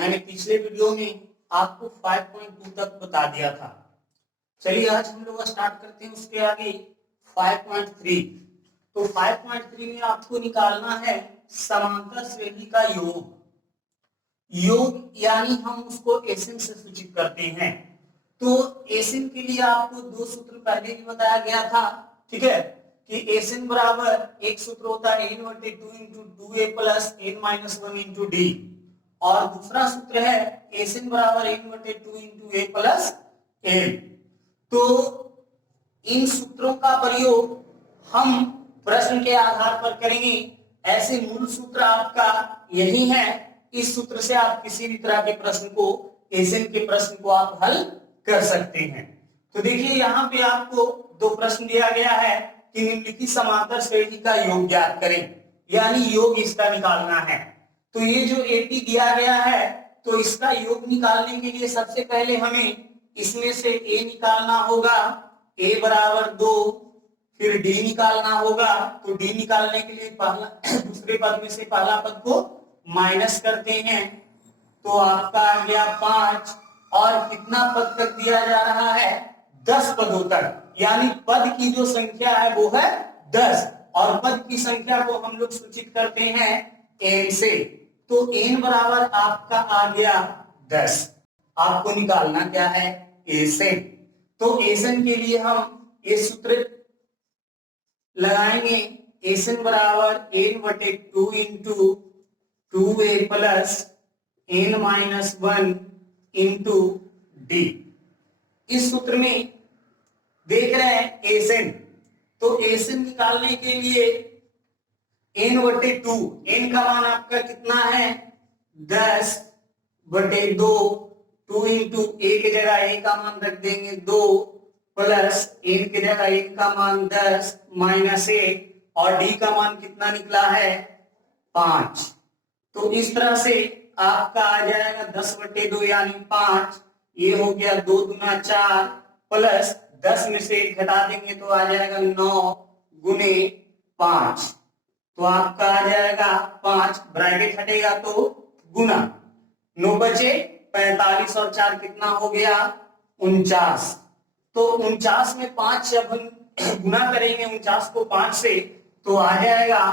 मैंने पिछले वीडियो में आपको 5.2 तक बता दिया था। चलिए आज हम लोग स्टार्ट करते हैं उसके आगे 5.3। तो 5.3 में आपको निकालना है समांतर श्रेणी का योग। योग यानी हम उसको एसएन से सूचित करते हैं। तो एसएन के लिए आपको दो सूत्र पहले भी बताया गया था, ठीक है, कि एसएन बराबर एक सूत्र होता है n/2 into 2a plus n-1 into D, और दूसरा सूत्र है एसएन बराबर n/2 into a plus n। तो इन सूत्रों का प्रयोग हम प्रश्न के आधार पर करेंगे। ऐसे मूल सूत्र आपका यही है। इस सूत्र से आप किसी भी तरह के प्रश्न को, एसएन के प्रश्न को आप हल कर सकते हैं। तो देखिए यहाँ पे आपको दो प्रश्न दिया गया है कि निम्नलिखित समांतर श्रेणी का योग ज्ञात करें, यानी योग इसका निकालना है। तो ये जो एपी दिया गया है, तो इसका योग निकालने के लिए सबसे पहले हमें इसमें से ए निकालना होगा, ए बराबर 2, फिर डी निकालना होगा। तो डी निकालने के लिए पहला दूसरे पद में से पहला पद को माइनस करते हैं, तो आपका आ गया 5, और कितना पद तक दिया जा रहा है, 10 पदों तक, यानी पद की जो संख्या है वो है 10, और पद की संख्या को हम लोग सूचित करते हैं n से। तो n बराबर आपका आ गया 10। आपको निकालना क्या है, एसएन। तो एसएन के लिए हम ये सूत्र लगाएंगे, एसएन बराबर n/2 into 2a plus n-1 into D. इस सूत्र में देख रहे हैं एसएन, तो एसएन निकालने के लिए n/2, n का मान आपका कितना है, 10/2, 2 इंटू a की जगह a का मान रख देंगे 2, प्लस n की जगह n का मान 10 माइनस a, और d का मान कितना निकला है, 5। तो इस तरह से आपका आ जाएगा 10/2 यानी 5, ये हो गया 2 दूना 4, प्लस 10 में से 1 घटा देंगे तो आ जाएगा 9 गुने 5। तो आपका आ जाएगा 5, ब्रैकेट हटेगा तो गुना, 9 बचे 45 और 4 कितना हो गया, 49। तो 49 में 5 जब हम गुना करेंगे 49 को 5 से, तो आ जाएगा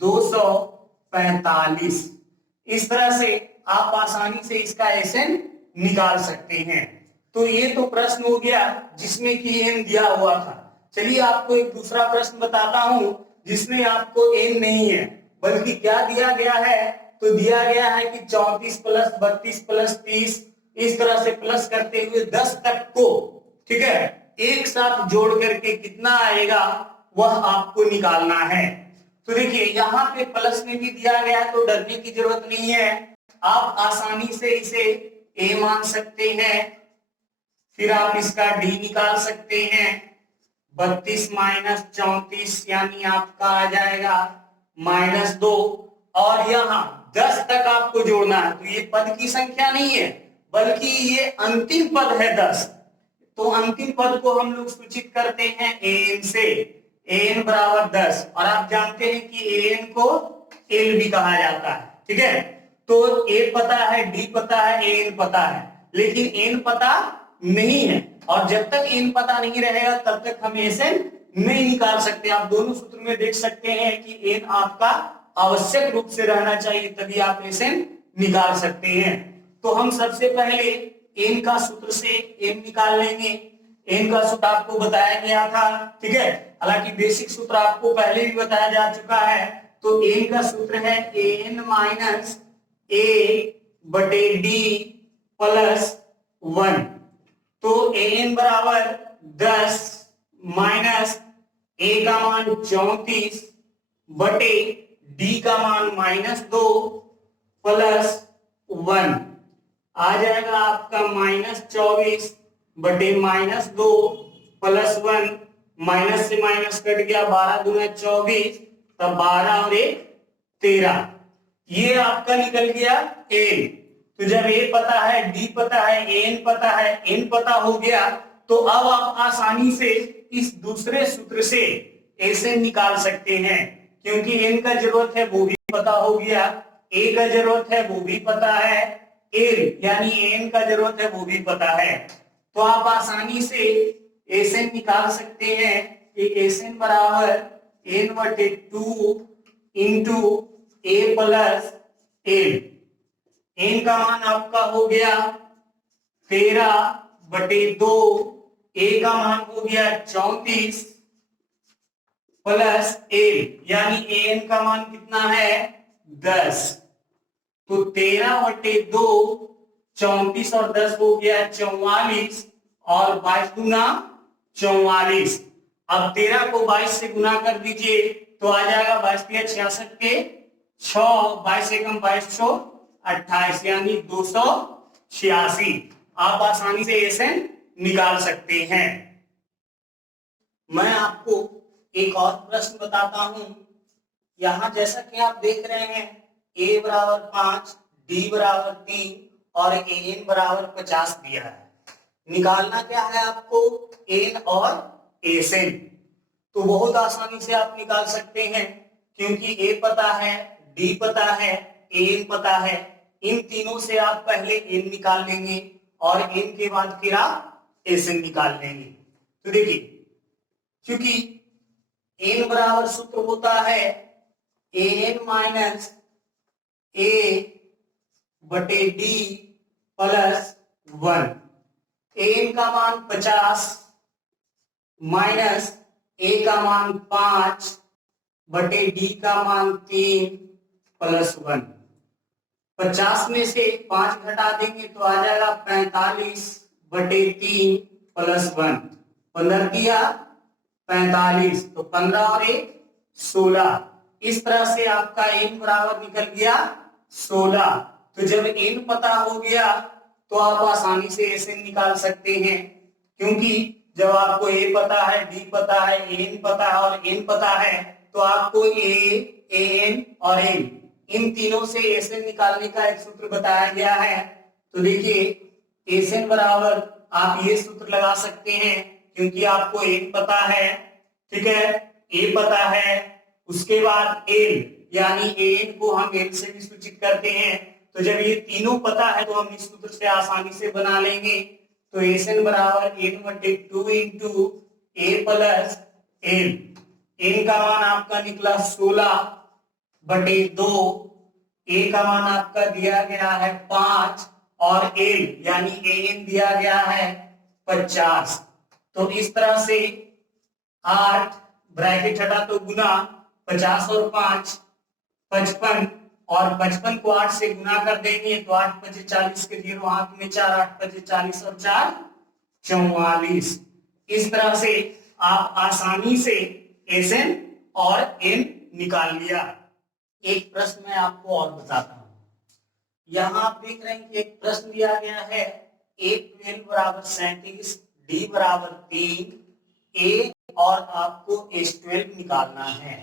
245। इस तरह से आप आसानी से इसका एसएन निकाल सकते हैं। तो ये तो प्रश्न हो गया जिसमें कि एन दिया हुआ था। चलिए आपको एक दूसरा प्रश्न बताता हूं जिसमें आपको एन नहीं है, बल्कि क्या दिया गया है, तो दिया गया है कि 34 प्लस 32 प्लस 30, इस तरह से प्लस करते हुए 10 तक को, ठीक है, एक साथ जोड़ करके कितना आएगा वह आपको निकालना है। तो देखिए यहाँ पे प्लस में भी दिया गया तो डरने की जरूरत नहीं है, आप आसानी से इसे ए मान सकते हैं। फिर आप इसका डी निकाल सकते हैं, 32 माइनस 34 यानी आपका आ जाएगा -2, और यहाँ 10 तक आपको जोड़ना है। तो ये पद की संख्या नहीं है, बल्कि ये अंतिम पद है 10। तो अंतिम पद को हम लोग सूचित करते हैं an से, an बराबर 10, और आप जानते हैं कि an को l भी कहा जाता है, ठीक है। तो a पता है, d पता है, an पता है, लेकिन n पता नहीं है, और जब तक n पता नहीं रहेगा तब तक हम एसएन नहीं निकाल सकते। आप दोनों सूत्र में देख सकते हैं कि n आपका आवश्यक रूप से रहना चाहिए, तभी आप एसएन निकाल सकते हैं। तो हम सबसे पहले n का सूत्र से n निकाल लेंगे। n का सूत्र आपको बताया गया था, ठीक है, हालांकि बेसिक सूत्र आपको पहले भी बताया जा चुका है। तो n का सूत्र है an माइनस a/d प्लस 1। तो an बराबर 10 माइनस a का मान 34 बटे d का मान -2 प्लस 1, आ जाएगा आपका -24 बटे -2 प्लस 1, माइनस से माइनस कट गया, 12 दूना 24, तब 12 और 1 13, ये आपका निकल गया a। तो जब a पता है, d पता है, an पता है, n पता हो गया, तो अब आप आसानी से इस दूसरे सूत्र से एसएन निकाल सकते हैं, क्योंकि n का जरूरत है वो भी पता हो गया, a का जरूरत है वो भी पता है, एल यानी एन का जरूरत है वो भी पता है, तो आप आसानी से एसएन निकाल सकते हैं कि एसएन बराबर एन बटे 2 इंटू ए प्लस एल। एन का मान आपका हो गया 13/2, ए का मान हो गया 34 प्लस एल यानी एन का मान कितना है 10। तो 13/2 34 और 10 हो गया 44 और 22 गुना 44। अब 13 को 22 से गुना कर दीजिए तो आ जाएगा 22 66 के 6, 22 एकम 22 28 यानी 286। आप आसानी से एसएन निकाल सकते हैं। मैं आपको एक और प्रश्न बताता हूं। यहां जैसा कि आप देख रहे हैं a बराबर 5, d बराबर 3 और an बराबर 50 दिया है। निकालना क्या है आपको n और एसएन। तो बहुत आसानी से आप निकाल सकते हैं क्योंकि a पता है, d पता है, an पता है। इन तीनों से आप पहले n निकाल लेंगे और n के बाद फिर आप एसएन निकाल लेंगे। तो देखिए क्योंकि n बराबर सूत्र होता है an माइनस a बटे d प्लस 1। an का मान 50 माइनस a का मान 5 बटे d का मान 3 प्लस 1। 50 में से 5 घटा देंगे तो आ जाएगा 45 बटे 3 प्लस 1। 15 दिया 45 तो 15 और 1 16। इस तरह से आपका n बराबर निकल गया 16। तो जब n पता हो गया तो आप आसानी से एसएन निकाल सकते हैं क्योंकि जब आपको a पता है, d पता है, an पता है और n पता है तो आपको a, an और n इन तीनों से एसएन निकालने का एक सूत्र बताया गया है। तो देखिए एसएन बराबर आप ये सूत्र लगा सकते हैं क्योंकि आपको n पता है, ठीक है, a पता है, उसके बाद l यानी an को हम l से भी सूचित करते हैं। तो जब ये तीनों पता है तो हम इस सूत्र से आसानी से बना लेंगे। तो एसएन बराबर n बटे 2 into a plus l। n का मान आपका निकला 16 बटे 2, a का मान आपका दिया गया है 5 और l यानी an दिया गया है 50। तो इस तरह से 8 ब्रैकेट हटा तो गुना 50 और 5 55 और 55 को 8 से गुना कर देंगे तो 8 5 40 के 0 हाथ में 4, 8 5 40 और 4 44। इस तरह से आप आसानी से एसएन और एन निकाल लिया। एक प्रश्न मैं आपको और बताता हूं। यहां आप देख रहे हैं कि एक प्रश्न दिया गया है a12 बराबर 37, d बराबर 3, a और आपको h12 निकालना है।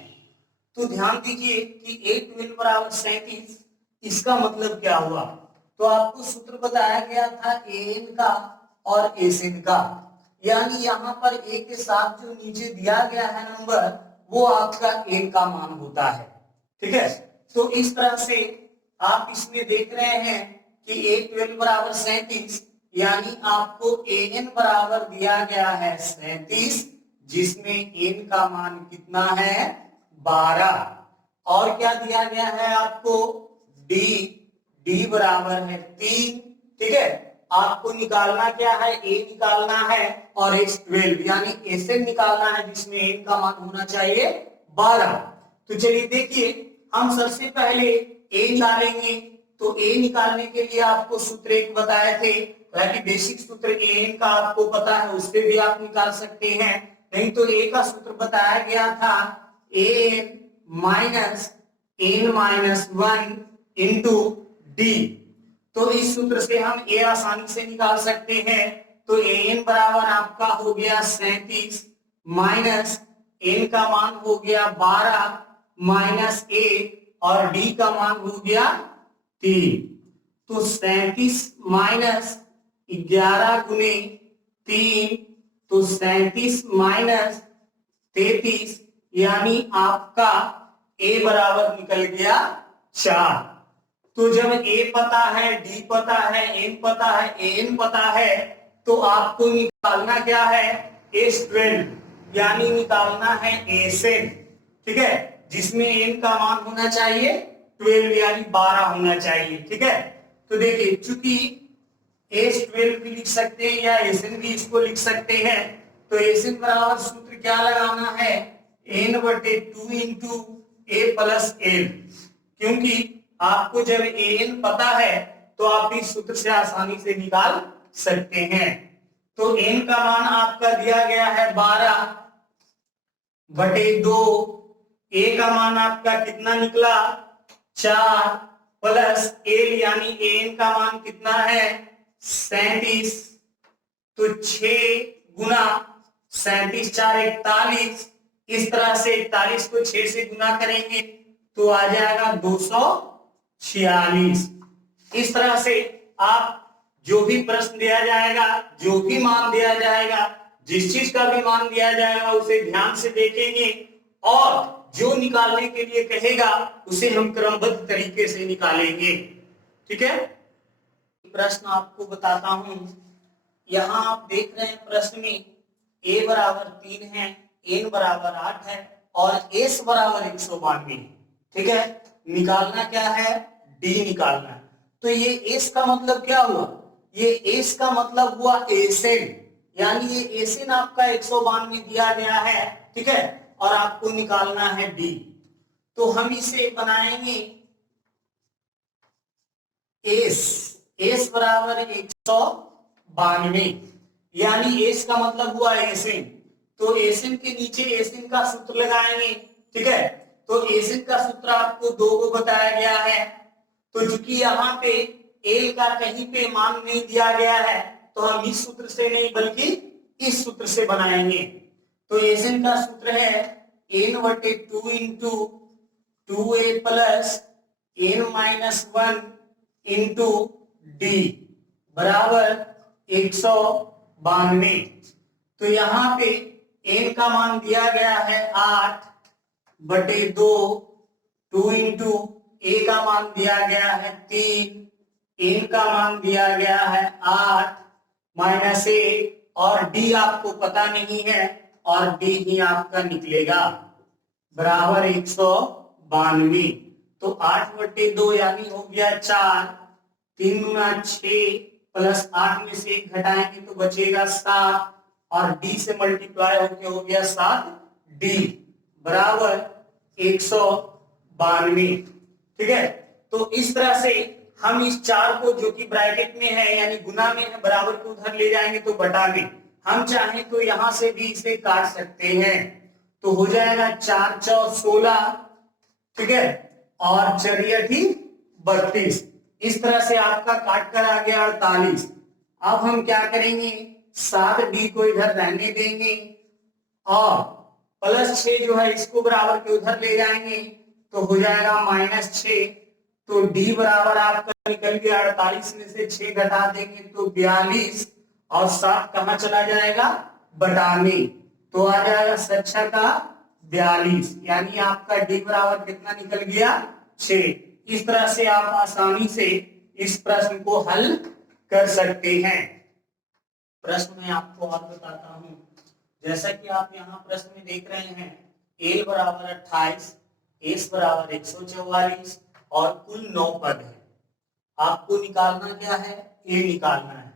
तो ध्यान दीजिए कि a12 बराबर 37 इसका मतलब क्या हुआ। तो आपको सूत्र बताया गया था an का और एसएन का, यानी यहाँ पर a के साथ जो नीचे दिया गया है नंबर वो आपका n का मान होता है, ठीक है। तो इस तरह से आप इसमें देख रहे हैं कि a12 बराबर 37 यानी आपको an बराबर दिया गया है 37 जिसमें n का मान कितना है 12। और क्या दिया गया है आपको d बराबर है 3, ठीक है। आपको निकालना क्या है a निकालना है और h12 यानी एसएन निकालना है जिसमें n का मान होना चाहिए 12। तो चलिए देखिए हम सबसे पहले a निकालेंगे। तो a निकालने के लिए आपको सूत्र एक बताए थे, हालांकि बेसिक सूत्र an का आपको पता है उससे भी आप निकाल सकते हैं, नहीं तो a का सूत्र बताया गया था an minus n minus 1 into d। तो इस सूत्र से हम a आसानी से निकाल सकते हैं। तो an बराबर आपका हो गया 37 माइनस n का मान हो गया 12 माइनस 1 और d का मान हो गया 3। तो 37 माइनस 11 गुने 3 तो 37 माइनस 33 यानी आपका a बराबर निकल गया 4। तो जब ए पता है, डी पता है, एन पता है, एन पता है, तो आपको निकालना क्या है, S12 यानी निकालना है एसएन, ठीक है, जिसमें एन का मान होना चाहिए 12 यानी 12 होना चाहिए, ठीक है। तो देखिए चूंकि S12 भी लिख सकते हैं या एसएन भी इसको लिख सकते हैं, तो एसएन बराबर सूत्र क्या लगाना है, n/2 इंटू ए प्लस एल, क्योंकि आपको जब एन पता है तो आप इस सूत्र से आसानी से निकाल सकते हैं। तो एन का मान आपका दिया गया है 12/2, ए का मान आपका कितना निकला 4 प्लस एल यानी एन का मान कितना है 37, तो 6 गुना 37 4 41, इस तरह से 41 को 6 से गुना करेंगे तो आ जाएगा 246। इस तरह से आप जो भी प्रश्न दिया जाएगा, जो भी मान दिया जाएगा, जिस चीज का भी मान दिया जाएगा उसे ध्यान से देखेंगे और जो निकालने के लिए कहेगा उसे हम क्रमबद्ध तरीके से निकालेंगे, ठीक है। प्रश्न आपको बताता हूं, यहां आप देख रहे हैं प्रश्न में a बराबर 3 है, n बराबर 8 है और s बराबर 192 है, ठीक है। निकालना क्या है, d निकालना है। तो ये s का मतलब क्या हुआ, ये s का मतलब हुआ एसएन, यानी ये एसएन आपका 192 दिया गया है, ठीक है, और आपको निकालना है d। तो हम इसे बनाएंगे s बराबर 192, यानी s का मतलब हुआ एसएन, तो एसएन के नीचे एसएन का सूत्र लगाएंगे, ठीक है। तो एसएन का सूत्र आपको 2 को बताया गया है, तो चूंकि यहाँ पे एल का कहीं पे मान नहीं दिया गया है तो हम इस सूत्र से नहीं बल्कि इस सूत्र से बनाएंगे। तो एसएन का सूत्र है n/2 into 2a plus n-1 into D बराबर 192। तो यहाँ पे n का मान दिया गया है 8/2, 2 इंटू ए का मान दिया गया है 3, एन का मान दिया गया है 8 माइनस ए, और डी आपको पता नहीं है और डी ही आपका निकलेगा बराबर 192। तो 8/2 यानी हो गया 4, 3 गुना 6 प्लस 8 में से 1 घटाएंगे तो बचेगा 7 और डी से मल्टीप्लाई होके हो गया 7d बराबर 192, ठीक है। तो इस तरह से हम इस 4 को जो कि ब्रैकेट में है यानी गुना में है बराबर को उधर ले जाएंगे तो बटा में, हम चाहें तो यहां से भी इसे काट सकते हैं, तो हो जाएगा 4 चौ 16, ठीक है, और 4 32, इस तरह से आपका काट कर आ गया 48। अब हम क्या करेंगे, 7d को इधर रहने देंगे और प्लस 6 जो है इसको बराबर के उधर ले जाएंगे तो हो जाएगा -6, तो d बराबर आपका निकल गया 48 में से 6 घटा देंगे तो 42 और 7 कहां चला जाएगा बटा में, तो आ जाएगा 7 का 42, यानी आपका d बराबर कितना निकल गया 6। इस तरह से आप आसानी से इस प्रश्न को हल कर सकते हैं। प्रश्न में आपको और बताता हूं, जैसा कि आप यहाँ प्रश्न में देख रहे हैं एल बराबर 28, एस बराबर 144 और कुल 9 पद है। आपको निकालना क्या है, ए निकालना है।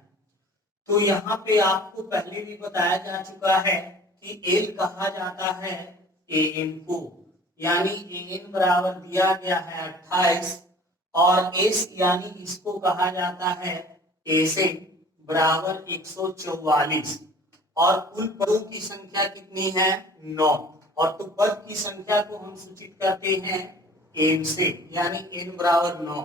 तो यहाँ पे आपको पहले भी बताया जा चुका है कि एल कहा जाता है एन को, यानी एन बराबर दिया गया है 28 और एस यानी इसको कहा जाता है एसएन बराबर 144 और कुल पदों की संख्या कितनी है 9, और तो पद की संख्या को हम सूचित करते हैं एन से, यानी एन बराबर 9,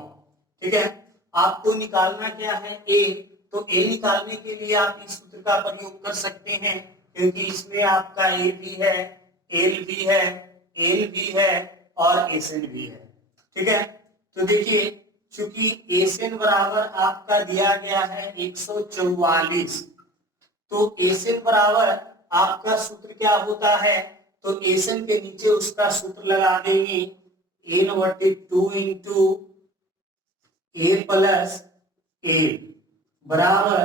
ठीक है। आपको निकालना क्या है ए, तो ए निकालने के लिए आप इस सूत्र का प्रयोग कर सकते हैं क्योंकि इसमें आपका ए भी है, एल भी है, एल भी है और एसएन भी है, ठीक है। तो देखिए चूंकि एसएन बराबर आपका दिया गया है 144, तो एसएन बराबर आपका सूत्र क्या होता है, तो एसएन के नीचे उसका सूत्र लगा देंगे n/2 इंटू ए प्लस ए बराबर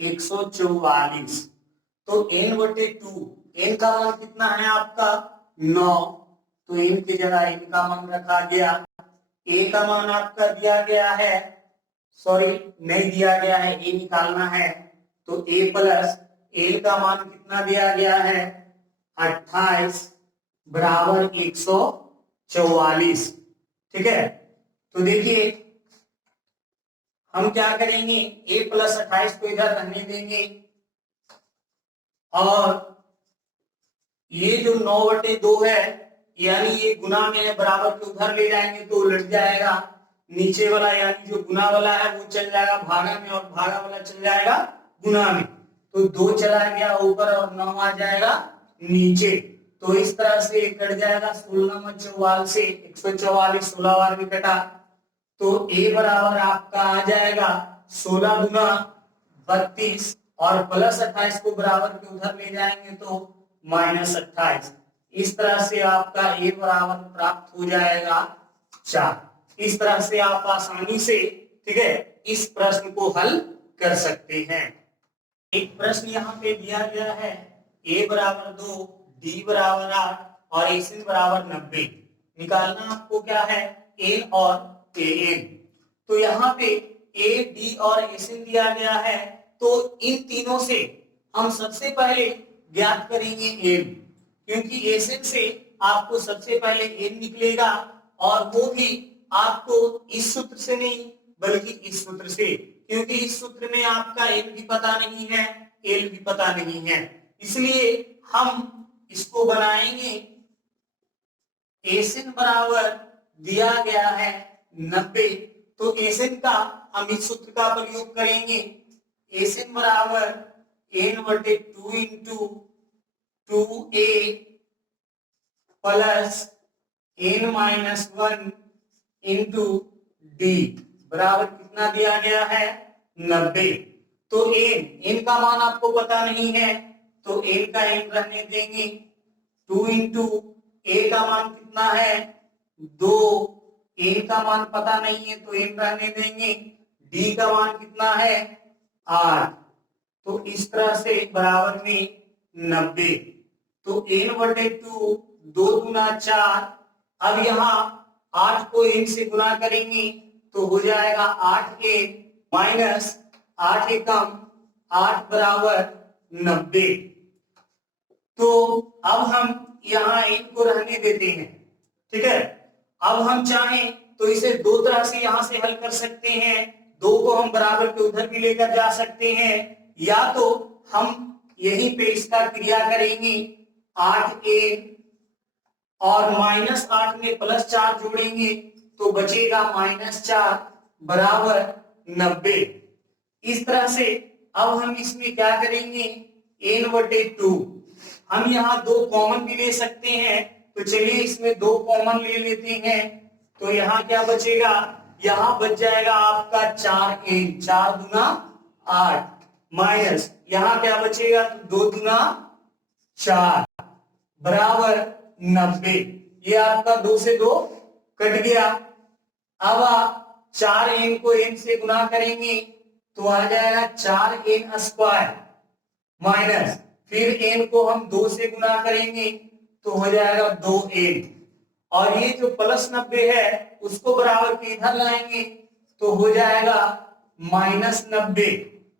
144। तो n बटे 2, n का मान कितना है आपका 9, तो n की जगह n का मान रखा गया। a का मान आपका दिया गया है, सॉरी नहीं दिया गया है, a निकालना है, तो a प्लस l का मान कितना दिया गया है 28 बराबर 144। ठीक है, तो देखिए हम क्या करेंगे, a प्लस 28 को इधर रहने देंगे और ये जो 9/2 है यानी ये गुना में है, बराबर के उधर ले जाएंगे तो उलट जाएगा, नीचे वाला यानी जो गुना वाला है वो चल जाएगा भागा में और भागा वाला चल जाएगा गुना में, तो 2 चला गया ऊपर और 9 आ जाएगा नीचे। तो इस तरह से कट जाएगा 16 में 44 से 144, 16 बार भी कटा, तो a बराबर आपका आ जाएगा 16 गुना 32 और प्लस 28 को बराबर के उधर ले जाएंगे तो माइनस 28। इस तरह से आपका a बराबर प्राप्त हो जाएगा 4। इस तरह से आप आसानी से, ठीक है, इस प्रश्न को हल कर सकते हैं। एक प्रश्न यहाँ पे दिया गया है a बराबर 2, d बराबर 8 और एसिन बराबर 90। निकालना आपको क्या है n और an। तो यहाँ पे a, d और एसिन दिया गया है, तो इन तीनों से हम सबसे पहले ज्ञात करेंगे n, क्योंकि एसिन से आपको सबसे पहले n निकलेगा और वो भी आपको इस सूत्र से नहीं बल्कि इस सूत्र से, क्योंकि इस सूत्र में आपका n भी पता नहीं है, l भी पता नहीं है, इसलिए हम इसको बनाएंगे। एसिन बराबर दिया गया है 90, तो एसिन का हम इस सूत्र का प्रयोग करेंगे। एसिन बराबर n/2 into 2a plus n-1 into d बराबर कितना दिया गया है 90। तो n का मान आपको पता नहीं है तो n का n रहने देंगे, 2 इंटू a का मान कितना है 2, a का मान पता नहीं है तो n रहने देंगे, d का मान कितना है 8, तो इस तरह से बराबर में 90। तो n/2 2 गुना 4, अब यहाँ 8 को n से गुना करेंगे तो हो जाएगा 8n माइनस 8 एकम 8 बराबर 90। तो अब हम यहाँ n को रहने देते हैं, ठीक है। अब हम चाहें तो इसे दो तरह से यहाँ से हल कर सकते हैं, 2 को हम बराबर के उधर भी लेकर जा सकते हैं, या तो हम यहीं पे इसका क्रिया करेंगे 8n और -8 में +4 जोड़ेंगे तो बचेगा -4 बराबर 90। इस तरह से अब हम इसमें क्या करेंगे n/2, हम यहाँ 2 कॉमन भी ले सकते हैं, तो चलिए इसमें 2 कॉमन ले लेते हैं, तो यहाँ क्या बचेगा, यहाँ बच जाएगा आपका 4n, 4 दूना 8 माइनस यहाँ क्या बचेगा तो 2 दूना 4 बराबर 90। ये आपका 2 से 2 कट गया। अब आप 4n को n से गुना करेंगे तो आ जाएगा 4n स्क्वायर माइनस फिर n को हम 2 से गुना करेंगे तो हो जाएगा 2n, और ये जो +90 है उसको बराबर के इधर लाएंगे तो हो जाएगा -90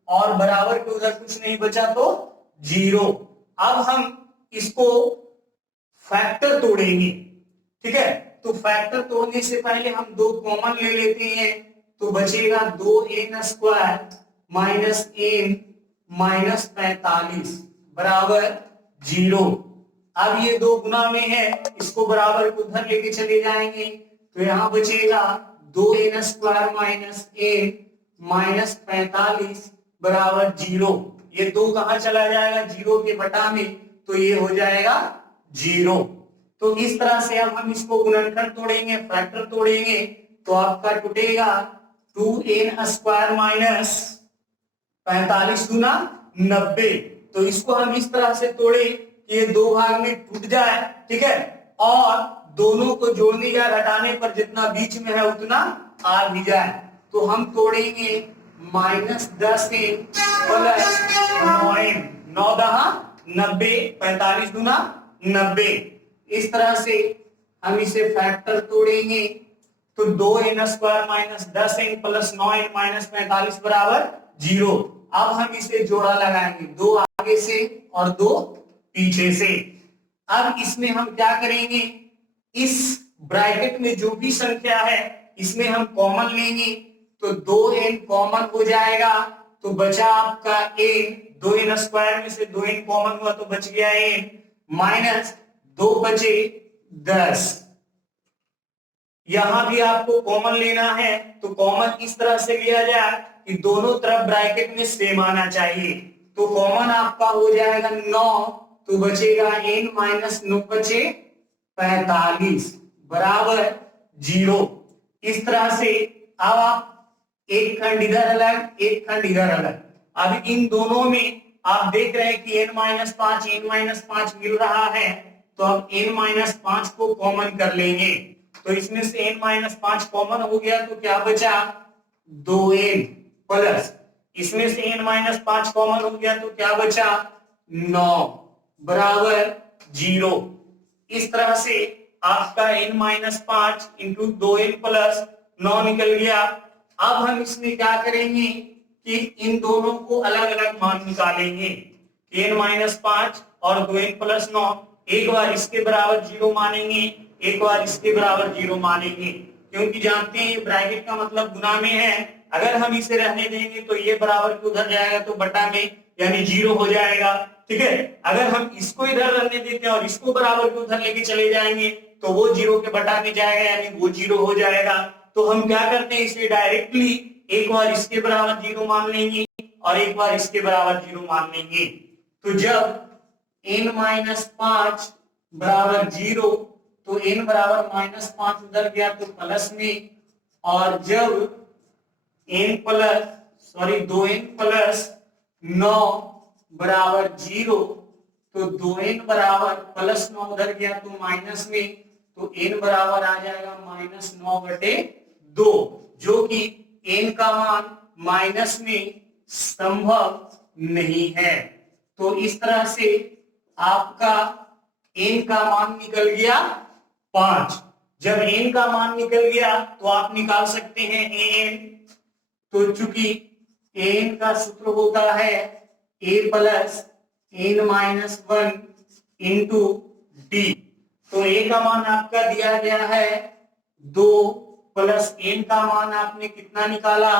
और बराबर के उधर कुछ नहीं बचा तो 0। अब हम इसको फैक्टर तोड़ेंगे, ठीक है, तो फैक्टर तोड़ने से पहले हम 2 कॉमन ले लेते हैं, तो बचेगा 2n square minus n minus 45 बराबर 0। अब ये 2 गुना में है, इसको बराबर को उधर लेके चले जाएंगे तो यहाँ बचेगा 2n square minus n minus 45 बराबर 0। ये 2 कहाँ चला जाएगा 0 के बटा में, तो ये हो जाएगा 0। तो इस तरह से अब हम इसको गुणनखंड तोड़ेंगे, फैक्टर तोड़ेंगे, तो आपका टूटेगा 2n स्क्वायर माइनस 45 गुना 90। तो इसको हम इस तरह से तोड़े कि ये 2 भाग में टूट जाए, ठीक है, और दोनों को जोड़ने या घटाने पर जितना बीच में है उतना आ भी जाए। तो हम तोड़ेंगे -10n प्लस 9n, 9 दहा 90, 45 दूना 90। इस तरह से हम इसे फैक्टर तोड़ेंगे तो 2n² minus 10n plus 9n minus 45 बराबर 0। अब हम इसे जोड़ा लगाएंगे, 2 आगे से और 2 पीछे से। अब इसमें हम क्या करेंगे, इस ब्रैकेट में जो भी संख्या है इसमें हम कॉमन लेंगे तो 2n कॉमन हो जाएगा, तो बचा आपका n, 2n² में से 2n कॉमन हुआ तो बच गया n, माइनस 2 बचे 10। यहां भी आपको कॉमन लेना है तो कॉमन इस तरह से लिया जाए कि दोनों तरफ ब्रैकेट में सेम आना चाहिए, तो कॉमन आपका हो जाएगा 9, तो बचेगा n माइनस 9 बचे 45 बराबर 0। इस तरह से अब आप एक खंड इधर अलग, एक खंड इधर अलग। अब इन दोनों में आप देख रहे हैं कि n माइनस 5 मिल रहा है, तो अब n माइनस 5 को कॉमन कर लेंगे, तो इसमें से n माइनस 5 कॉमन हो गया तो क्या बचा 2n प्लस इसमें से n माइनस 5 कॉमन हो गया तो क्या बचा 9 बराबर 0। इस तरह से आपका n minus 5 into 2n plus 9 निकल गया। अब हम इसमें क्या करेंगे कि इन दोनों को अलग अलग मान निकालेंगे, n माइनस 5 और 2n प्लस 9 एक बार इसके बराबर 0 मानेंगे, एक बार इसके बराबर 0 मानेंगे, क्योंकि जानते हैं ये ब्रैकेट का मतलब गुना में है। अगर हम इसे रहने देंगे तो ये बराबर के उधर जाएगा तो बटा में यानी 0 हो जाएगा, ठीक है। अगर हम इसको इधर रहने देते हैं और इसको बराबर के उधर लेके चले जाएंगे तो वो 0 के बटा में जाएगा यानी वो 0 हो जाएगा। तो हम क्या करते हैं, इसे डायरेक्टली एक बार इसके बराबर 0 मान लेंगे और एक बार इसके बराबर 0 मान लेंगे। तो जब n माइनस 5 बराबर 0 तो n बराबर -5 उधर गया तो प्लस में, और जब 2n प्लस 9 बराबर 0 तो 2n बराबर प्लस 9 उधर गया तो माइनस में, तो n बराबर आ जाएगा -9/2, जो कि n का मान माइनस में संभव नहीं है। तो इस तरह से आपका n का मान निकल गया 5। जब n का मान निकल गया तो आप निकाल सकते हैं an, तो चूंकि an का सूत्र होता है a plus n minus 1 into d, तो a का मान आपका दिया गया है 2 प्लस n का मान आपने कितना निकाला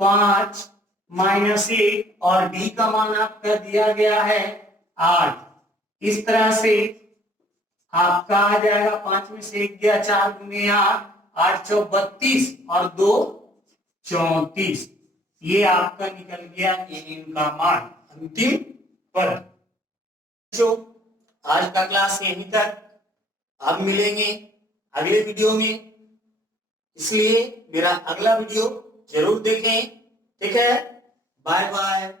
5 माइनस 1 और d का मान आपका दिया गया है 8। इस तरह से आपका आ जाएगा 5 में से 1 गया 4 गुने 8, 8 चौ 32 और 2 34। ये आपका निकल गया an का मान, अंतिम पद। बच्चों आज का क्लास यहीं तक, अब मिलेंगे अगले वीडियो में, इसलिए मेरा अगला वीडियो जरूर देखें, ठीक है। Bye bye.